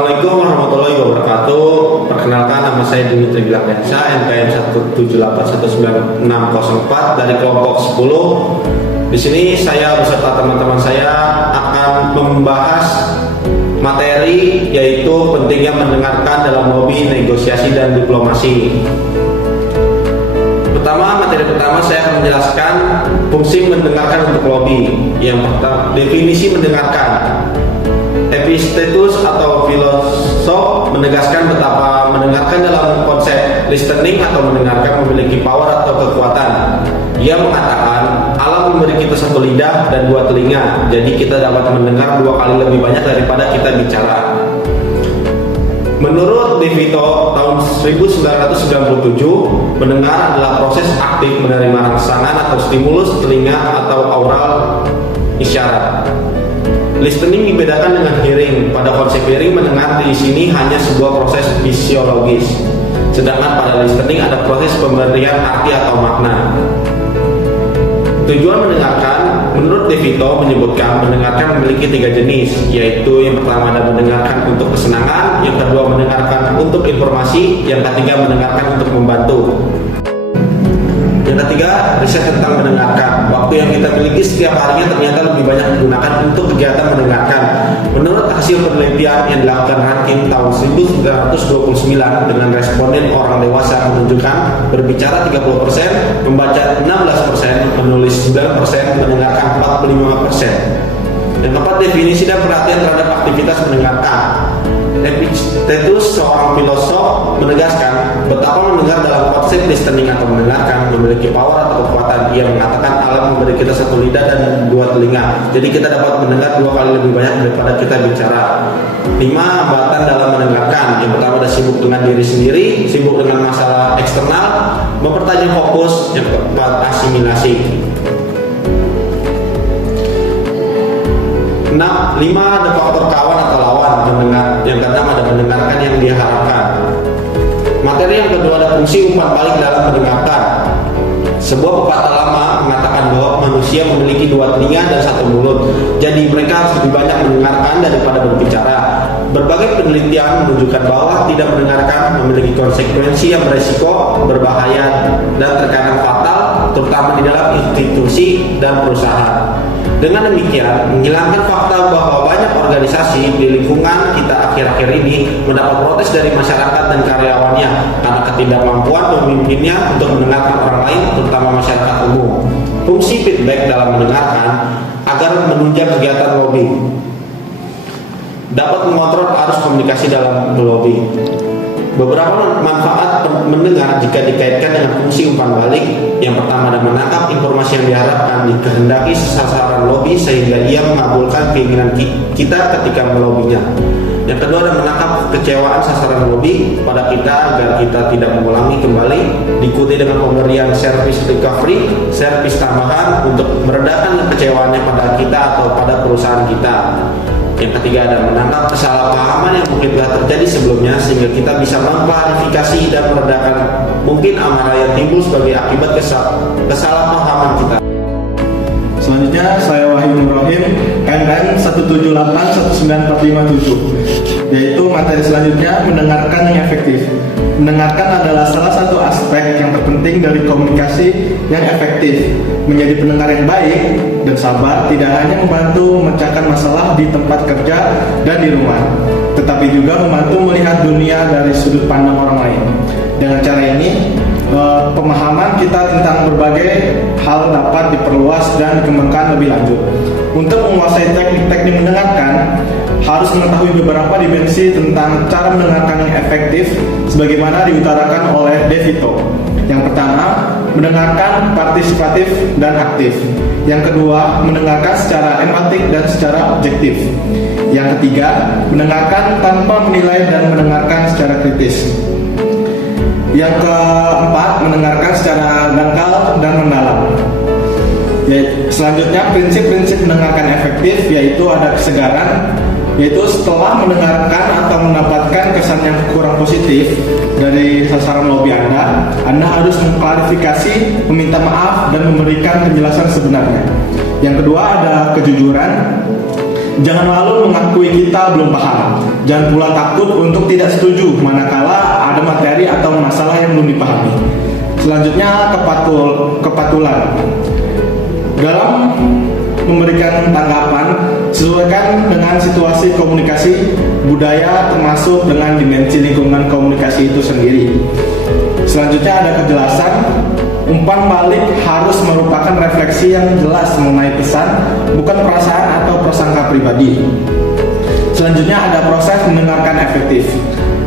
Assalamualaikum warahmatullahi wabarakatuh. Perkenalkan, nama saya Dimitri Bilakyansa, NPM 1781964 dari kelompok 10. Di sini saya beserta teman-teman saya akan membahas materi yaitu pentingnya mendengarkan dalam lobby, negosiasi, dan diplomasi. Materi pertama saya akan menjelaskan fungsi mendengarkan untuk lobby. Yang pertama, definisi mendengarkan. Epictetus atau filosof menegaskan betapa mendengarkan dalam konsep listening atau mendengarkan memiliki power atau kekuatan. Ia mengatakan alam memberi kita satu lidah dan dua telinga, jadi kita dapat mendengar 2 kali lebih banyak daripada kita bicara. Menurut De Vito tahun 1997, mendengar adalah proses aktif menerima rangsangan atau stimulus telinga atau aural isyarat. Listening dibedakan dengan hearing. Pada konsep hearing, mendengar di sini hanya sebuah proses fisiologis, sedangkan pada listening ada proses pemberian arti atau makna. Tujuan mendengarkan, menurut De Vito menyebutkan mendengarkan memiliki 3 jenis, yaitu yang pertama ada mendengarkan untuk kesenangan, yang kedua mendengarkan untuk informasi, yang ketiga mendengarkan untuk membantu. Yang ketiga, riset tentang mendengarkan. Waktu yang kita miliki setiap harinya ternyata lebih banyak digunakan untuk kegiatan mendengarkan. Menurut hasil penelitian yang dilakukan Rankin tahun 1929 dengan responden orang dewasa menunjukkan berbicara 30%, membaca 16%, menulis 9%, mendengarkan 45%. Yang keempat, definisi dan perhatian terhadap aktivitas mendengarkan. Epictetus, seorang filosof, menegaskan betapa mendengar dalam konsep listening atau mendengarkan memiliki power atau kekuatan. Ia mengatakan alam memberi kita satu lidah dan 2 telinga, jadi kita dapat mendengar 2 kali lebih banyak daripada kita bicara. 5 hambatan dalam mendengarkan. Yang pertama ada sibuk dengan diri sendiri, sibuk dengan masalah eksternal, mempertajam fokus. Yang keempat, asimilasi. 5 ada faktor kawan atau lawan mendengar. Yang keenam ada mendengarkan yang diharapkan. Materi yang kedua ada fungsi umpan balik dalam mendengarkan. Sebuah pepatah lama mengatakan bahwa manusia memiliki 2 telinga dan 1 mulut, jadi mereka harus lebih banyak mendengarkan daripada berbicara. Berbagai penelitian menunjukkan bahwa tidak mendengarkan memiliki konsekuensi yang beresiko, berbahaya, dan terkadang fatal, terutama di dalam institusi dan perusahaan. Dengan demikian, menghilangkan fakta bahwa banyak organisasi di lingkungan kita akhir-akhir ini mendapat protes dari masyarakat dan karyawannya karena ketidakmampuan pemimpinnya untuk mendengarkan orang lain, terutama masyarakat umum. Fungsi feedback dalam mendengarkan agar menunjang kegiatan lobby. Dapat mengontrol arus komunikasi dalam lobby. Beberapa manfaat mendengar jika dikaitkan dengan fungsi umpan balik. Yang pertama adalah menangkap informasi yang diharapkan, dikehendaki sasaran lobby sehingga ia mengabulkan keinginan kita ketika melobinya. Yang kedua adalah menangkap kekecewaan sasaran lobby pada kita agar kita tidak mengulangi kembali, diikuti dengan pemberian service recovery, service tambahan untuk meredakan kekecewaannya pada kita atau pada perusahaan kita. Yang ketiga ada menangkap kesalahpahaman yang mungkin telah terjadi sebelumnya sehingga kita bisa mengklarifikasi dan meredakan mungkin amarah yang timbul sebagai akibat kesalahpahaman kita. Selanjutnya saya Wahyu Nurrohim, NPM 1781947, yaitu materi selanjutnya mendengarkan yang efektif. Mendengarkan adalah salah satu aspek yang terpenting dari komunikasi yang efektif. Menjadi pendengar yang baik dan sabar tidak hanya membantu memecahkan masalah di tempat kerja dan di rumah, tetapi juga membantu melihat dunia dari sudut pandang orang lain. Dengan cara ini, pemahaman kita tentang berbagai hal dapat diperluas dan dikembangkan lebih lanjut. Untuk menguasai teknik mendengarkan, harus mengetahui beberapa dimensi tentang cara mendengarkan yang efektif sebagaimana diutarakan oleh De Vito. Yang pertama, mendengarkan partisipatif dan aktif. Yang kedua, mendengarkan secara empatik dan secara objektif. Yang ketiga, mendengarkan tanpa menilai dan mendengarkan secara kritis. Yang keempat, mendengarkan secara dangkal dan mendalam. Selanjutnya, prinsip-prinsip mendengarkan efektif yaitu ada kesegaran, yaitu setelah mendengarkan atau mendapatkan kesan yang kurang positif dari sasaran lobby Anda harus mengklarifikasi, meminta maaf, dan memberikan penjelasan sebenarnya. Yang kedua ada kejujuran. Jangan malu mengakui kita belum paham. Jangan pula takut untuk tidak setuju manakala ada materi atau masalah yang belum dipahami. Selanjutnya, kepatulan. Dalam memberikan tanggapan, sesuaikan dengan situasi komunikasi, budaya, termasuk dengan dimensi lingkungan komunikasi itu sendiri. Selanjutnya ada kejelasan. Umpan balik harus merupakan refleksi yang jelas mengenai pesan, bukan perasaan atau prasangka pribadi. Selanjutnya ada proses mendengarkan efektif.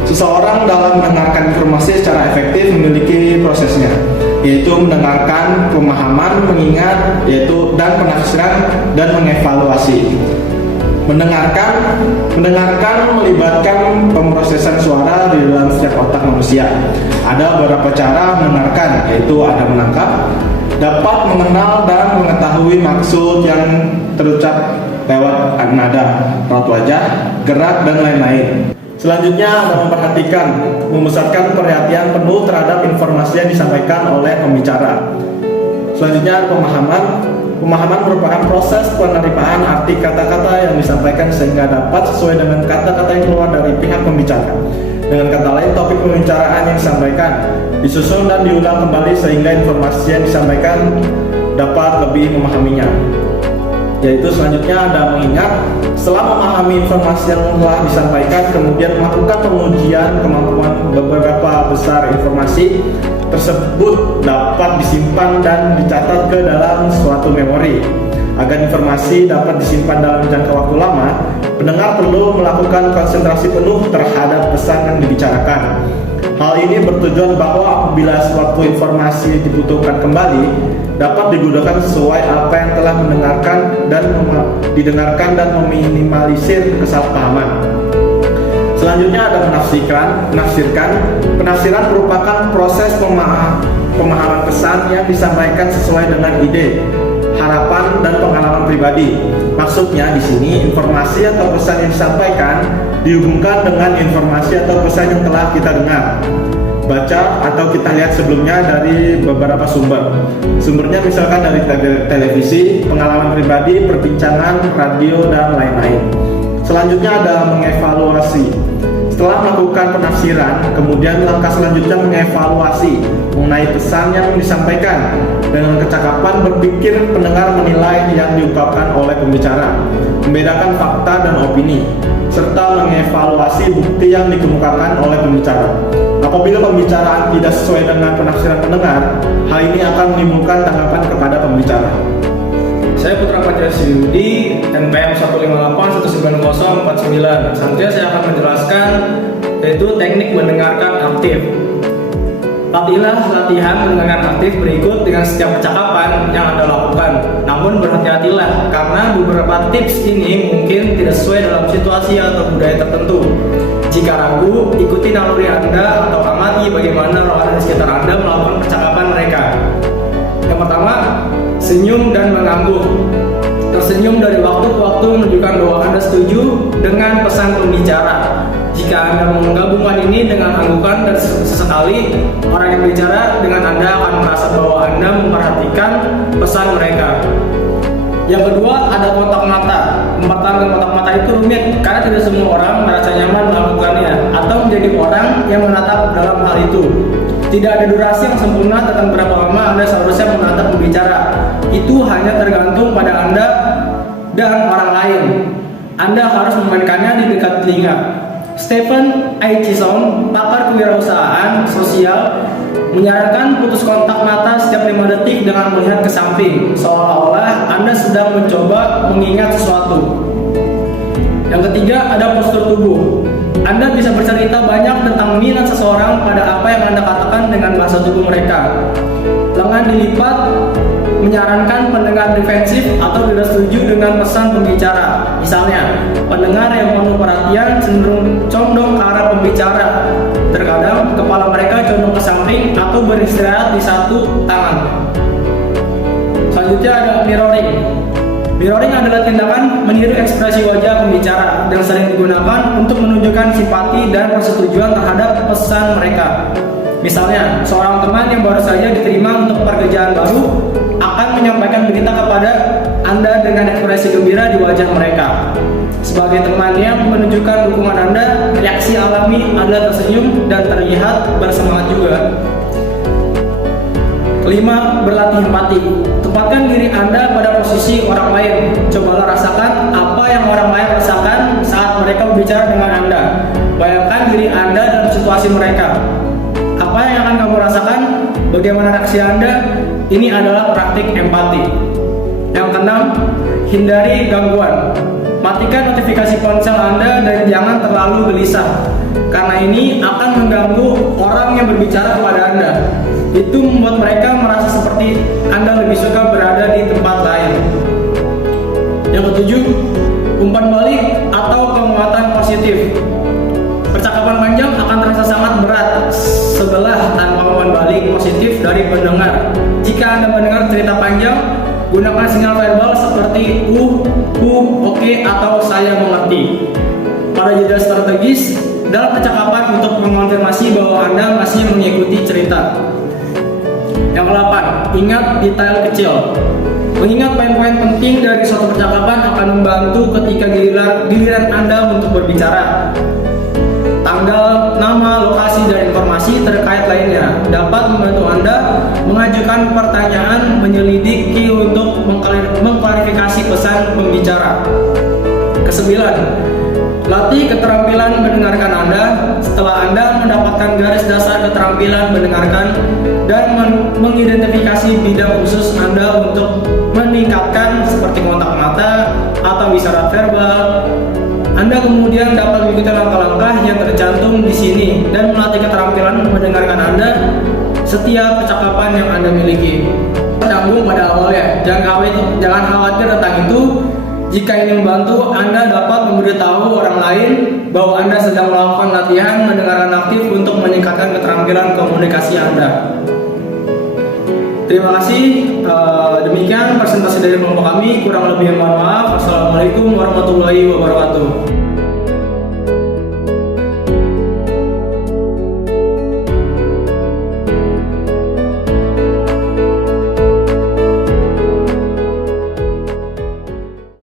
Seseorang dalam mendengarkan informasi secara efektif memiliki prosesnya, yaitu mendengarkan, pemahaman, mengingat, dan penafsiran dan mengevaluasi. Mendengarkan melibatkan pemrosesan suara di dalam setiap otak manusia. Ada beberapa cara mendengarkan, yaitu ada menangkap, dapat mengenal dan mengetahui maksud yang terucap lewat nada, raut wajah, gerak, dan lain-lain. Selanjutnya ada memperhatikan, memusatkan perhatian penuh terhadap informasi yang disampaikan oleh pembicara. Selanjutnya ada pemahaman. Pemahaman merupakan proses penerimaan arti kata-kata yang disampaikan sehingga dapat sesuai dengan kata-kata yang keluar dari pihak pembicara. Dengan kata lain, topik pembicaraan yang disampaikan disusun dan diulang kembali sehingga informasi yang disampaikan dapat lebih memahaminya. Yaitu selanjutnya ada mengingat. Setelah memahami informasi yang telah disampaikan, kemudian melakukan pengujian kemampuan beberapa besar informasi tersebut dapat disimpan dan dicatat ke dalam suatu memori. Agar informasi dapat disimpan dalam jangka waktu lama, pendengar perlu melakukan konsentrasi penuh terhadap pesan yang dibicarakan. Hal ini bertujuan bahwa apabila suatu informasi dibutuhkan kembali, dapat digunakan sesuai apa yang telah didengarkan dan meminimalisir kesalahpahaman. Selanjutnya ada menafsirkan. Penafsiran merupakan proses pemahaman pesan yang disampaikan sesuai dengan ide, harapan, dan pengalaman pribadi. Maksudnya di sini informasi atau pesan yang disampaikan dihubungkan dengan informasi atau pesan yang telah kita dengar, baca, atau kita lihat sebelumnya dari beberapa sumber. Sumbernya misalkan dari televisi, pengalaman pribadi, perbincangan, radio, dan lain-lain. Selanjutnya ada mengevaluasi. Setelah melakukan penafsiran, kemudian langkah selanjutnya mengevaluasi mengenai pesan yang disampaikan. Dengan kecakapan berpikir, pendengar menilai yang diungkapkan oleh pembicara, membedakan fakta dan opini, serta mengevaluasi bukti yang dikemukakan oleh pembicara. Apabila pembicaraan tidak sesuai dengan penafsiran pendengar, hal ini akan menimbulkan tanggapan kepada pembicara. Saya Putra Pancasila, NPM 1581949. Selanjutnya saya akan menjelaskan yaitu teknik mendengarkan aktif. Latihlah latihan mendengarkan aktif berikut dengan setiap percakapan yang Anda lakukan. Namun berhati-hatilah karena beberapa tips ini mungkin tidak sesuai dalam situasi atau budaya tertentu. Jika ragu, ikuti naluri Anda atau amati bagaimana orang di sekitar Anda melakukan percakapan mereka. Yang pertama, senyum dan mengangguk. Tersenyum dari waktu ke waktu menunjukkan bahwa Anda setuju dengan pesan pembicara. Jika Anda menggabungkan ini dengan anggukan dan sesekali orang yang bicara dengan Anda akan merasa bahwa Anda memperhatikan pesan mereka. Yang kedua, ada kontak mata. Mempertahankan kontak mata itu rumit karena tidak semua orang merasa nyaman melakukannya atau menjadi orang yang menatap dalam hal itu. Tidak ada durasi yang sempurna tentang berapa lama Anda seharusnya menatap pembicara. Itu hanya tergantung pada Anda dan orang lain. Anda harus memainkannya di dekat telinga. Stephen Aitchison, pakar kewirausahaan sosial, menyarankan putus kontak mata setiap 5 detik dengan melihat ke samping, seolah-olah Anda sedang mencoba mengingat sesuatu. Yang ketiga, ada postur tubuh. Anda bisa bercerita banyak tentang minat seseorang pada apa yang Anda katakan dengan bahasa tubuh mereka. Lengan dilipat menyarankan pendengar defensif atau tidak setuju dengan pesan pembicara. Misalnya, pendengar yang penuh perhatian cenderung condong ke arah pembicara. Terkadang kepala mereka condong ke samping atau beristirahat di satu tangan. Selanjutnya ada mirroring. Mirroring adalah tindakan meniru ekspresi wajah pembicara dan sering digunakan untuk menunjukkan simpati dan persetujuan terhadap pesan mereka. Misalnya, seorang teman yang baru saja diterima untuk pekerjaan baru akan menyampaikan berita kepada Anda dengan ekspresi gembira di wajah mereka. Sebagai teman yang menunjukkan dukungan Anda, reaksi alami Anda tersenyum dan terlihat bersemangat juga. Kelima, berlatih empati. Tempatkan diri Anda pada posisi orang lain. Cobalah rasakan apa yang orang lain rasakan saat mereka berbicara dengan Anda. Bayangkan diri Anda dalam situasi mereka. Apa yang akan kamu rasakan? Bagaimana reaksi Anda? Ini adalah praktik empati. Yang keenam, hindari gangguan. Matikan notifikasi ponsel Anda dan jangan terlalu gelisah, karena ini akan mengganggu orang yang berbicara kepada Anda. Itu membuat mereka merasa seperti Anda lebih suka berada di tempat lain. Yang ketujuh, umpan balik atau penguatan positif. Percakapan panjang akan terasa sangat berat sebelah tanpa umpan balik positif dari pendengar. Jika Anda mendengar cerita panjang, gunakan sinyal verbal seperti oke, atau saya mengerti. Pada jeda strategis dalam percakapan untuk mengonfirmasi bahwa Anda masih mengikuti cerita. Yang ke-8, ingat detail kecil. Mengingat poin-poin penting dari suatu percakapan akan membantu ketika giliran Anda untuk berbicara. Tanggal, nama, lokasi, dan informasi terkait lainnya dapat membantu Anda mengajukan pertanyaan menyelidiki untuk mengklarifikasi pesan pembicara. Kesembilan, latih keterampilan mendengarkan Anda. Setelah Anda mendapatkan garis dasar keterampilan mendengarkan dan mengidentifikasi bidang khusus Anda untuk meningkatkan seperti kontak mata atau isyarat verbal, Anda kemudian dapat mengikuti langkah-langkah yang tercantum di sini dan melatih keterampilan mendengarkan Anda setiap percakapan yang Anda miliki. Sambung pada awalnya, jangan khawatir tentang itu. Jika ini membantu, Anda dapat memberitahu orang lain bahwa Anda sedang melakukan latihan mendengarkan aktif untuk meningkatkan keterampilan komunikasi Anda. Terima kasih. Demikian presentasi dari kelompok kami. Kurang lebih mohon maaf. Wassalamualaikum warahmatullahi wabarakatuh.